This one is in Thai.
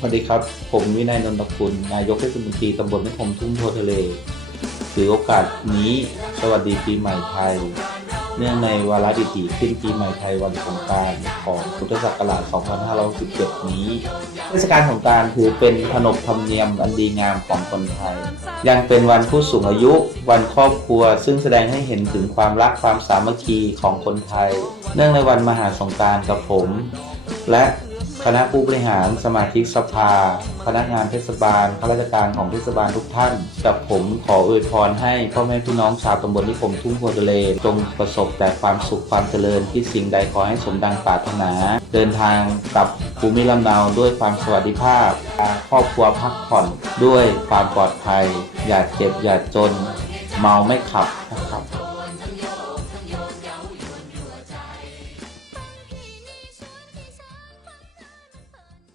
สวัสดีครับ ผมวินัยนนทคุณ นายกเทศมนตรีตำบลนิคมทุ่งโพทะเล ถือโอกาสนี้สวัสดีปีใหม่ไทย เนื่องในวาระดิถีขึ้นปีใหม่ไทยวันสงการของพุทธศักราช 2567 นี้ เทศกาลสงการถือเป็นขนบธรรมเนียมอันดีงามของคนไทย ยังเป็นวันผู้สูงอายุ วันครอบครัว ซึ่งแสดงให้เห็นถึงความรักความสามัคคีของคนไทย เนื่องในวันมหาสงการกับผม และ คณะผู้บริหารสมาชิกสภา พนักงานเทศบาลข้าราชการของเทศบาลทุกท่าน กับผมขออวยพรให้พ่อแม่พี่น้องชาวตำบลนิคมทุ่งโพทะเลจงประสบแต่ความสุขความเจริญที่สิ่งใดขอให้สมดังปรารถนา เดินทางกลับภูมิลำเนาด้วยความสวัสดิภาพครอบครัวพักผ่อนด้วยความปลอดภัย อย่าเจ็บอย่าจน เมาไม่ขับนะครับ